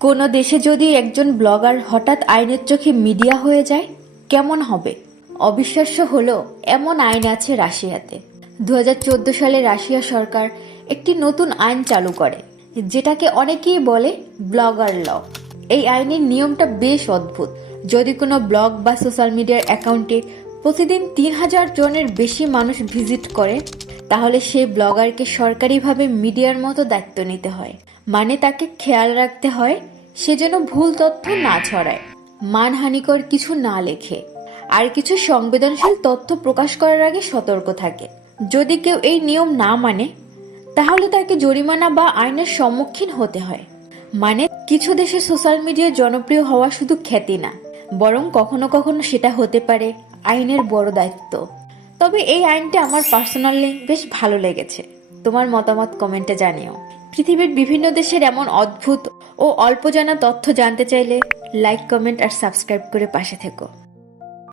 কোনো দেশে যদি একজন ব্লগার হঠাৎ আইনের চোখে মিডিয়া হয়ে যায় কেমন হবে? অবিশ্বাস্য হলো এমন আইন আছে রাশিয়াতে। 2014 সালে রাশিয়া সরকার একটি নতুন আইন চালু করে, যেটাকে অনেকেই বলে ব্লগার ল। এই আইনের নিয়মটা বেশ অদ্ভুত। যদি কোনো ব্লগ বা সোশ্যাল মিডিয়ার অ্যাকাউন্টে প্রতিদিন 3000 জনের বেশি মানুষ ভিজিট করে, তাহলে সেই ব্লগারকে সরকারিভাবে মিডিয়ার মতো দায়িত্ব নিতে হয়। মানে তাকে খেয়াল রাখতে হয় সে যেন ভুল তথ্য না ছড়ায়, মানহানিকর কিছু না লেখে, আর কিছু সংবেদনশীল তথ্য প্রকাশ করার আগে সতর্ক থাকে। যদি কেউ এই নিয়ম না মানে, তাহলে তাকে জরিমানা বা আইনের সম্মুখীন হতে হয়। মানে কিছু দেশে সোশ্যাল মিডিয়ায় জনপ্রিয় হওয়া শুধু খ্যাতি না, বরং কখনো কখনো সেটা হতে পারে আইনের বড় দায়িত্ব। তবে এই আইনটা আমার পার্সোনালি বেশ ভালো লেগেছে। তোমার মতামত কমেন্টে জানিও। পৃথিবীর বিভিন্ন দেশের এমন অদ্ভুত ও অল্প জানা তথ্য জানতে চাইলে লাইক, কমেন্ট আর সাবস্ক্রাইব করে পাশে থেকো।